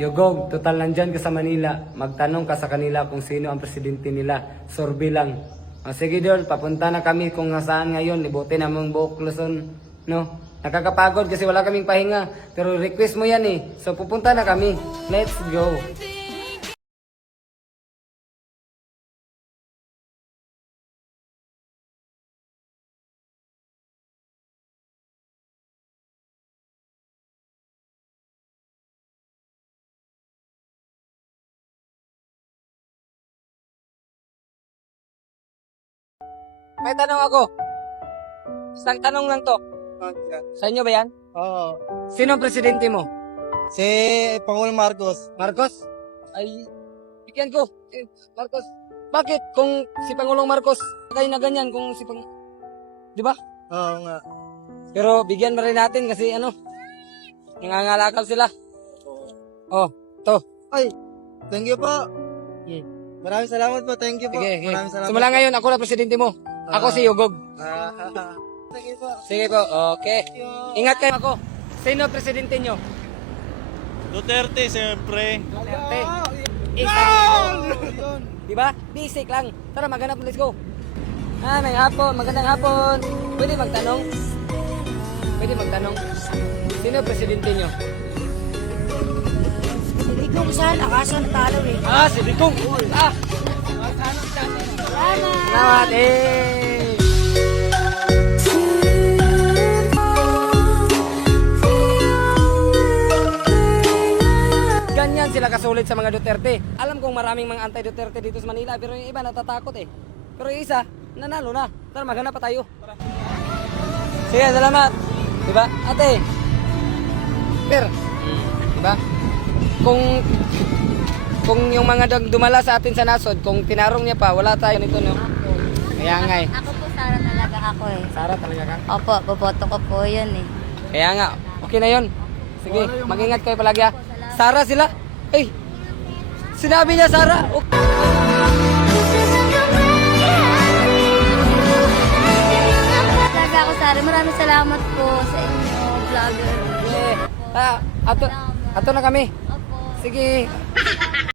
Yugog, total nandyan ka sa Manila. Magtanong ka sa kanila kung sino ang presidente nila. Sorbe lang. O sige Dol, papunta na kami kung saan ngayon. Ibuti na mong buhok Luzon. No? Nakakapagod kasi wala kaming pahinga. Pero request mo yan eh. So pupunta na kami. Let's go. May tanong ako. Isang tanong lang to. Sa inyo ba yan? Oo. Sino ang presidente mo? Si Pangulong Marcos. Marcos? Ay, bigyan ko. Marcos. Bakit kung si Pangulong Marcos kayo na ganyan kung si Di ba? Oo nga. Pero bigyan mo rin natin kasi nangangalakal sila. Oh, to. Ay, thank you po. Hmm. Maraming salamat po. Thank you po. Sige, sige. Maraming salamat. Simula ngayon, ako na presidente mo. Ako si Yugog. Thank you po. Sige po, okay. Thank you. Ingat kayo ako. Sino ang presidente nyo? Duterte, siyempre. Duterte. Yun. Diba? Basic lang. Tara, maghanap. Let's go. May hapon. Magandang hapon. Pwede magtanong? Pwede magtanong? Sino ang presidente nyo? Digong sana, kaso natalo eh. Si Bikong. Salamat. Ganyan sila kasulit sa mga Duterte. Alam kong maraming mga anti-Duterte dito sa Manila, pero yung iba natatakot eh. Pero yung isa, nanalo na. Tara, maghanap pa tayo. Sige, salamat. Diba? Ate. Per. Diba? Kung yung mga dumala sa atin sa nasod, kung tinarong niya pa, wala tayo nito, no? Kaya nga eh. Ako po Sara talaga ako eh. Sara talaga ka? Opo, boboto ko po yun eh. Kaya nga, okay na yun. Sige, mag-ingat kayo palagi ha. Sara sila? Ay, sinabi niya Sara. Okay. Talaga ako Sara, maraming salamat po sa inyo, vlogger. Ato na kami. Opo. Sige.